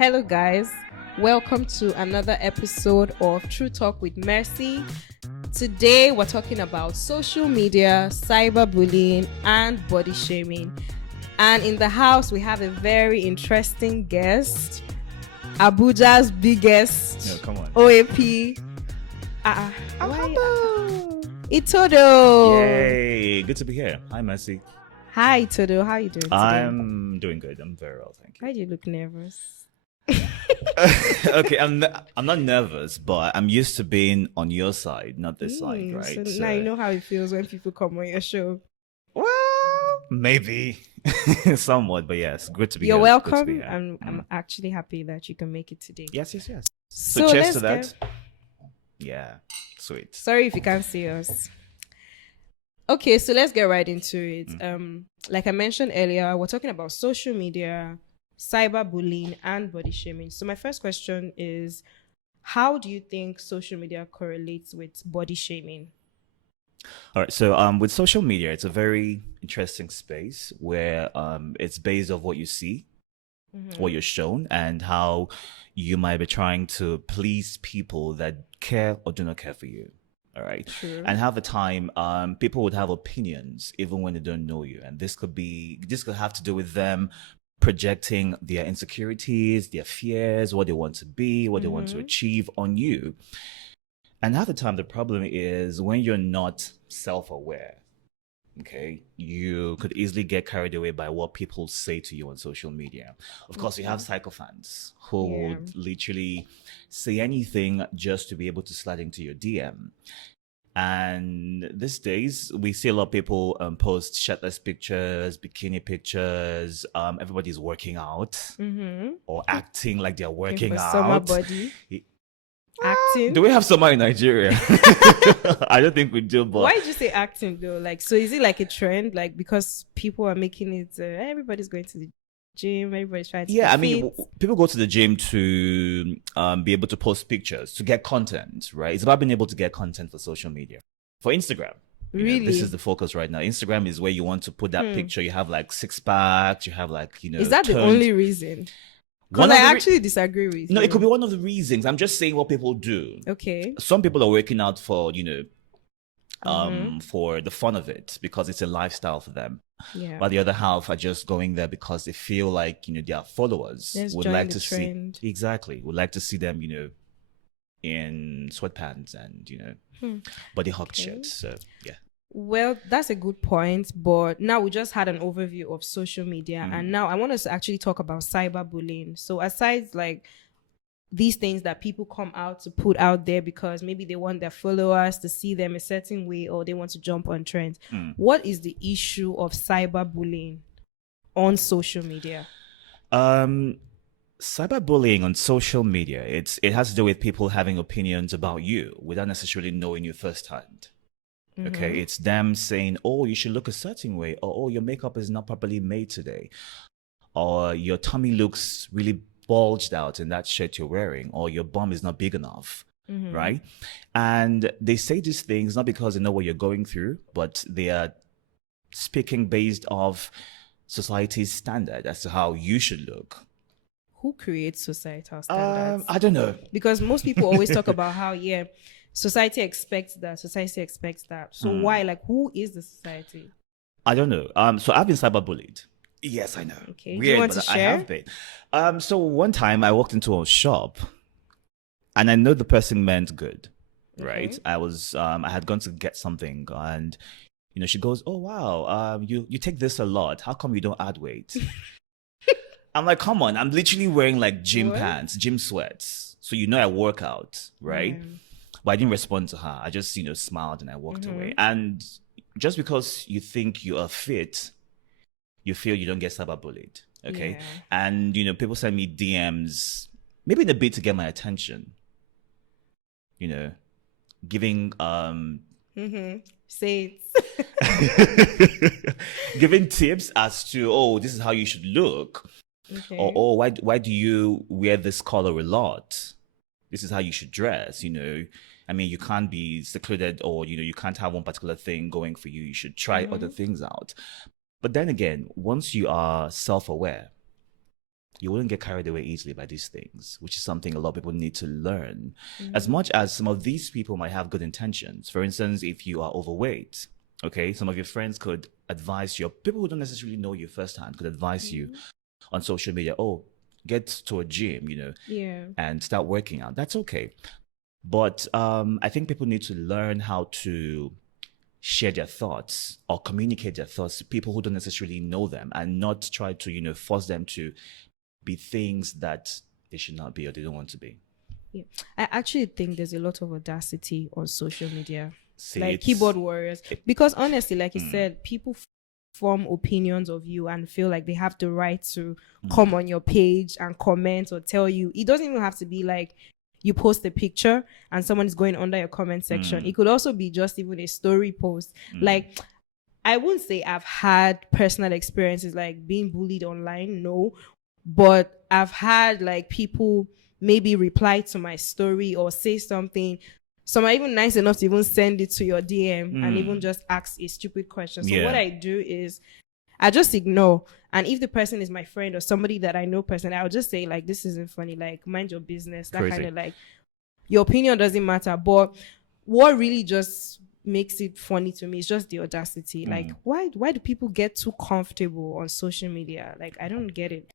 Hello, guys. Welcome to another episode of True Talk with Mercy. Today, we're talking about social media, cyberbullying, and body shaming. And in the house, we have a very interesting guest, Abuja's biggest OAP. Itodo. Yay! Good to be here. Hi, Mercy. Hi, Itodo. How are you doing today? I'm doing good. I'm very well, thank you. Why do you look nervous? Okay, I'm not nervous, but I'm used to being on your side, not this side, right? So now you know how it feels when people come on your show. Well, maybe somewhat, but yes, good to be You're here. welcome. Good to be here. I'm actually happy that you can make it today. Yes. So cheers let's to that. Yeah, sweet. Sorry if you can't see us. Okay, so let's get right into it. Like I mentioned earlier, we're talking about social media, cyberbullying, and body shaming. So my first question is, how do you think social media correlates with body shaming? All right, so with social media, it's a very interesting space where it's based off what you see, what you're shown, and how you might be trying to please people that care or do not care for you. All right. True. And half the time, people would have opinions even when they don't know you. And this could have to do with them projecting their insecurities, their fears, what they want to be, what they want to achieve on you. And half the time, the problem is when you're not self-aware, okay, you could easily get carried away by what people say to you on social media. Of course, you have sycophants who would literally say anything just to be able to slide into your DM. And these days, we see a lot of people post shirtless pictures, bikini pictures. Everybody's working out or acting like they're working out. Summer body. Acting. Do we have summer in Nigeria? I don't think we do. But why did you say acting though? Like, so is it like a trend? Like, because people are making it, everybody's going to the gym, everybody's trying to. Yeah, I mean, people go to the gym to be able to post pictures, to get content, right? It's about being able to get content for social media, for Instagram. Really, this is the focus right now. Instagram is where you want to put that picture. You have like 6 packs. You have like Is that the only reason? Because I actually disagree with you. No, it could be one of the reasons. I'm just saying what people do. Okay. Some people are working out for, for the fun of it because it's a lifestyle for them. Yeah. While the other half are just going there because they feel like, their followers would like to see. Exactly. Would like to see them, in sweatpants and, body hug shirts. So, yeah. Well, that's a good point, but now we just had an overview of social media, and now I want us to actually talk about cyberbullying. So aside like these things that people come out to put out there because maybe they want their followers to see them a certain way or they want to jump on trends, what is the issue of cyberbullying on social media? Cyberbullying on social media, it has to do with people having opinions about you without necessarily knowing you firsthand. Okay, it's them saying, oh, you should look a certain way, or oh, your makeup is not properly made today, or your tummy looks really bulged out in that shirt you're wearing, or your bum is not big enough, right? And they say these things not because they know what you're going through, but they are speaking based off society's standard as to how you should look. Who creates societal standards? I don't know. Because most people always talk about how, society expects that. So why? Like, who is the society? I don't know. So I've been cyberbullied. Yes, I know. Okay. Weird, do you want to but share? I have been. So one time I walked into a shop, and I know the person meant good, right? I had gone to get something, and she goes, "Oh wow, you take this a lot. How come you don't add weight?" I'm like, come on, I'm literally wearing like gym pants, gym sweats, so I work out, right? But I didn't respond to her. I just, smiled and I walked away. And just because you think you are fit, you feel you don't get cyberbullied, okay? Yeah. And, people send me DMs, maybe in a bit to get my attention, giving... Say it. giving tips as to, oh, this is how you should look. Okay. Or, oh, why do you wear this color a lot? This is how you should dress, I mean, you can't be secluded or, you can't have one particular thing going for you. You should try other things out. But then again, once you are self-aware, you wouldn't get carried away easily by these things, which is something a lot of people need to learn. As much as some of these people might have good intentions. For instance, if you are overweight, okay, some of your friends could advise you, people who don't necessarily know you firsthand could advise you on social media, oh, get to a gym, and start working out. That's okay. But I think people need to learn how to share their thoughts or communicate their thoughts to people who don't necessarily know them, and not try to, force them to be things that they should not be or they don't want to be. Yeah. I actually think there's a lot of audacity on social media. See, like keyboard warriors. Because honestly, like you said, people form opinions of you and feel like they have the right to come on your page and comment or tell you. It doesn't even have to be like you post a picture and someone is going under your comment section. It could also be just even a story post. Like, I wouldn't say I've had personal experiences like being bullied online, no, but I've had like people maybe reply to my story or say something. Some are even nice enough to even send it to your DM and even just ask a stupid question. So what I do is I just ignore. And if the person is my friend or somebody that I know personally, I'll just say like, this isn't funny. Like, mind your business. That kind of like, your opinion doesn't matter. But what really just makes it funny to me is just the audacity. Like, why do people get too comfortable on social media? Like, I don't get it.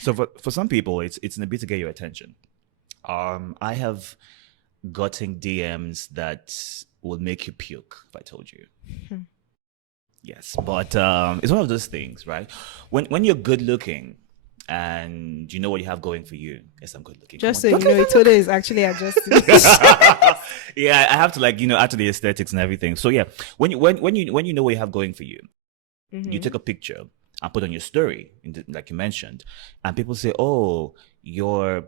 So for some people, it's in a bit to get your attention. I have gotten DMs that will make you puke if I told you. Yes, but it's one of those things, right? When you're good looking and you know what you have going for you. Yes, I'm good looking. Just so you know, Itodo is actually adjusting. Yeah, I have to add to the aesthetics and everything. So yeah, when you know what you have going for you, you take a picture and put on your story, like you mentioned, and people say, "Oh, you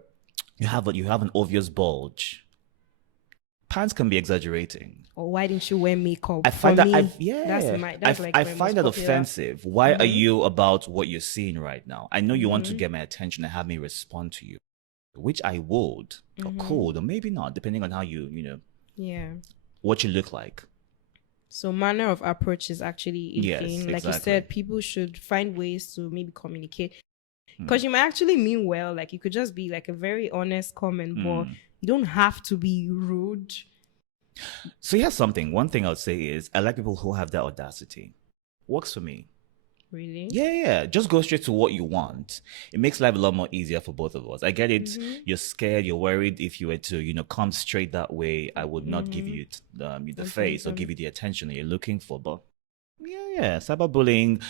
have an obvious bulge." Pants can be exaggerating. Or why didn't you wear makeup? I find that I find that offensive. Why are you about what you're seeing right now? I know you want to get my attention and have me respond to you, which I would or could or maybe not, depending on how what you look like. So manner of approach is actually a thing. Like you said, people should find ways to maybe communicate. Because you might actually mean well. Like, you could just be like a very honest comment, but you don't have to be rude. So here's something. One thing I would say is I like people who have that audacity. Works for me. Really? Yeah. Just go straight to what you want. It makes life a lot more easier for both of us. I get it. You're scared. You're worried. If you were to, come straight that way, I would not give you the face or give you the attention that you're looking for. But yeah. Cyberbullying,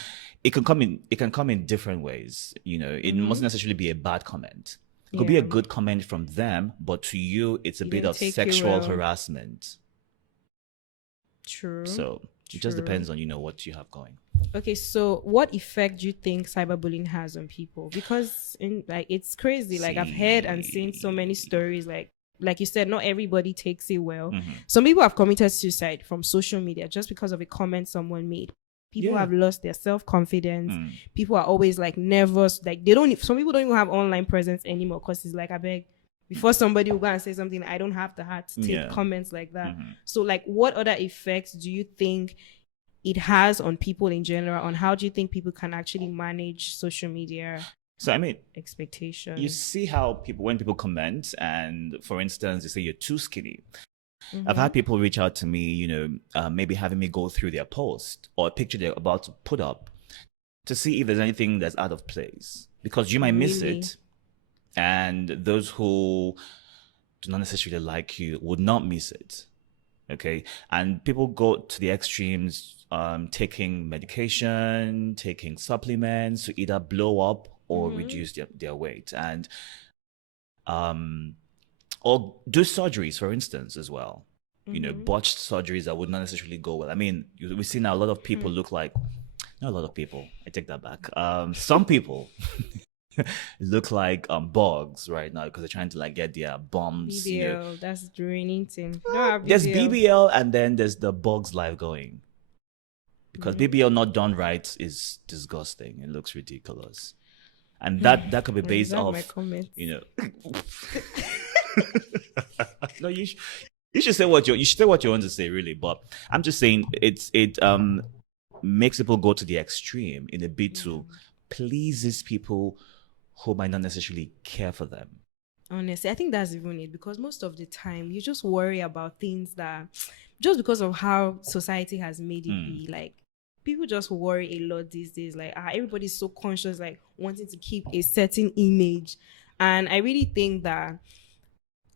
it can come in different ways. It mustn't necessarily be a bad comment. It could be a good comment from them, but to you, it's a bit of sexual harassment. True. So it just depends on, what you have going. Okay, so what effect do you think cyberbullying has on people? Because it's crazy. Like, I've heard and seen so many stories. Like you said, not everybody takes it well. Some people have committed suicide from social media just because of a comment someone made. People have lost their self-confidence. People are always like nervous. Like, some people don't even have online presence anymore because it's like, I beg, before somebody will go and say something, I don't have the heart to take comments like that. So like, what other effects do you think it has on people in general? On how do you think people can actually manage social media? So, I mean, expectations. You see how when people comment and, for instance, they say you're too skinny. I've had people reach out to me, maybe having me go through their post or a picture they're about to put up to see if there's anything that's out of place, because you might miss it. And those who do not necessarily like you would not miss it. Okay. And people go to the extremes, taking medication, taking supplements to either blow up or reduce their weight, and or do surgeries, for instance, as well. Botched surgeries that would not necessarily go well. I mean, we see now a lot of people look like, not a lot of people, I take that back. Some people look like bugs right now because they're trying to get their bums. BBL, that's draining thing. There's BBL and then there's the bugs life going. Because BBL not done right is disgusting. It looks ridiculous. And that could be based off, No, you should say what you want to say, really. But I'm just saying it makes people go to the extreme in a bid to please these people who might not necessarily care for them. Honestly, I think that's even it, because most of the time you just worry about things that just because of how society has made it be. Like, people just worry a lot these days. Like, everybody's so conscious, like wanting to keep a certain image. And I really think that,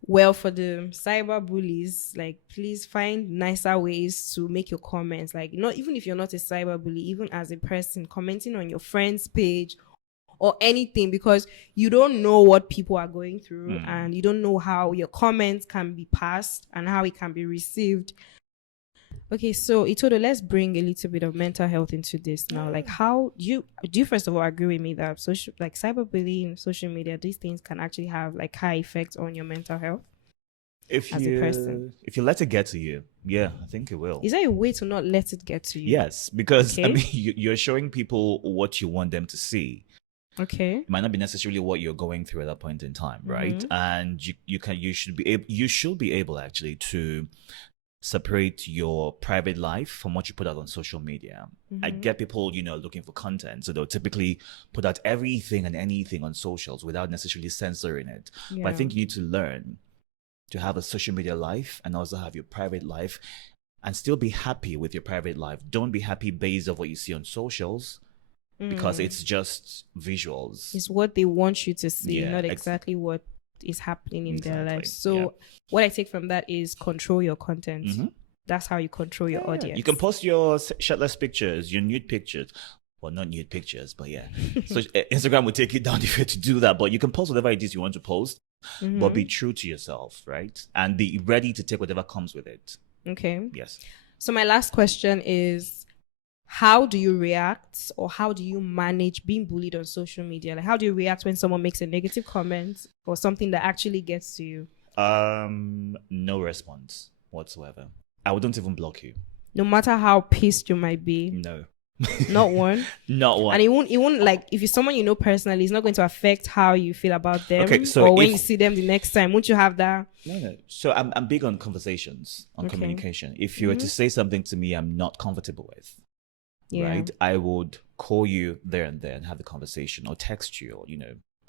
well, for the cyber bullies, like, please find nicer ways to make your comments. Like, not even if you're not a cyber bully, even as a person commenting on your friend's page or anything, because you don't know what people are going through and you don't know how your comments can be passed and how it can be received. Okay, so Itodo, let's bring a little bit of mental health into this now. Like, how do you first of all agree with me that cyberbullying, social media, these things can actually have like high effects on your mental health as a person? If you let it get to you, yeah, I think it will. Is there a way to not let it get to you? Yes, because Okay. I mean, you're showing people what you want them to see. Okay. It might not be necessarily what you're going through at that point in time, right? And you should be able actually to separate your private life from what you put out on social media. I get people, looking for content, so they'll typically put out everything and anything on socials without necessarily censoring it. Yeah. But I think you need to learn to have a social media life and also have your private life, and still be happy with your private life. Don't be happy based on what you see on socials, because it's just visuals. It's what they want you to see, Yeah, not exactly what is happening in their Exactly, lives. So yeah. what I take from that is control your content. That's how you control your audience. You can post your shirtless pictures, your nude pictures. Well, not nude pictures, but yeah. So Instagram will take it down if you're to do that. But you can post whatever it is you want to post, but be true to yourself, right? And be ready to take whatever comes with it. Okay. Yes. So my last question is, how do you react, or how do you manage being bullied on social media? Like, how do you react when someone makes a negative comment or something that actually gets to you? No response whatsoever. I wouldn't even block you. No matter how pissed you might be. No. Not one. Not one. And it won't like, if it's someone you know personally, it's not going to affect how you feel about them. Okay, so or when you see them the next time, won't you have that? No. So I'm big on conversations, on communication. If you were to say something to me I'm not comfortable with, right, I would call you there and there and have the conversation, or text you, or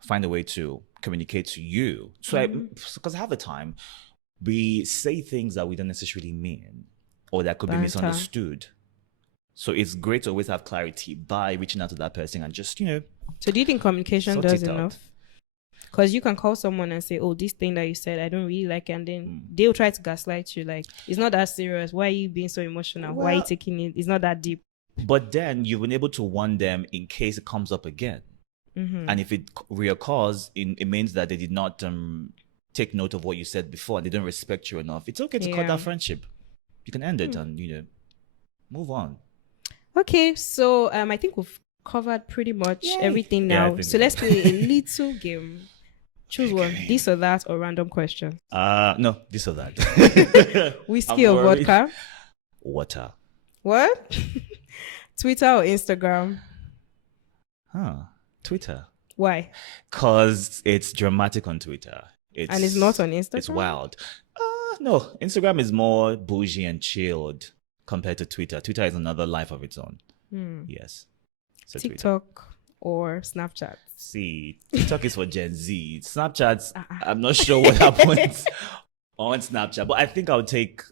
find a way to communicate to you. So because half the time we say things that we don't necessarily mean, or that could be misunderstood. So it's great to always have clarity by reaching out to that person and just So do you think communication does it out. enough? Because you can call someone and say, oh, this thing that you said, I don't really like it. And then they'll try to gaslight you. Like, it's not that serious. Why are you being so emotional? Why are you taking it? It's not that deep. But then you've been able to warn them in case it comes up again. And if it reoccurs, it means that they did not take note of what you said before, and they don't respect you enough. It's okay to cut that friendship. You can end it and, move on. Okay, so I think we've covered pretty much everything now. So let's play a little game. Choose one, this or that, or random question. No, this or that. Whiskey or vodka? Water. What? Twitter or Instagram? Twitter. Why? Because it's dramatic on Twitter. And it's not on Instagram? It's wild. No, Instagram is more bougie and chilled compared to Twitter. Twitter is another life of its own. Yes. So TikTok or Snapchat? See, TikTok is for Gen Z. Snapchat, I'm not sure what happens on Snapchat, but I think I'll take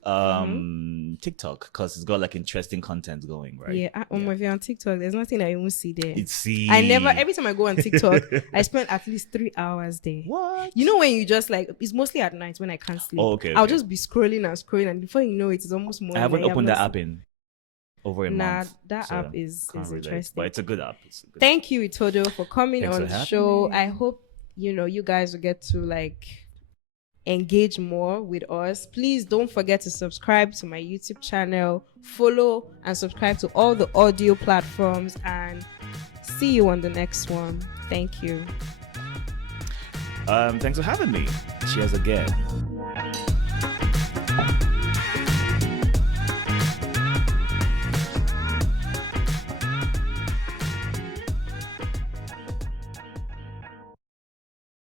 TikTok because it's got like interesting content going, right? Yeah, if you're on TikTok, there's nothing I even see there. Every time I go on TikTok, I spend at least 3 hours there. What? You know, when you just like, it's mostly at night when I can't sleep. Oh, okay. I'll just be scrolling, and before you know it, it's almost morning. I haven't opened that app in over a month. Nah, that app is interesting. But it's a good app. Thank you, Itodo, for coming on the show. Me. I hope, you guys will get to like engage more with us. Please don't forget to subscribe to my YouTube channel, follow and subscribe to all the audio platforms, and see you on the next one. Thank you. Thanks for having me. Cheers again.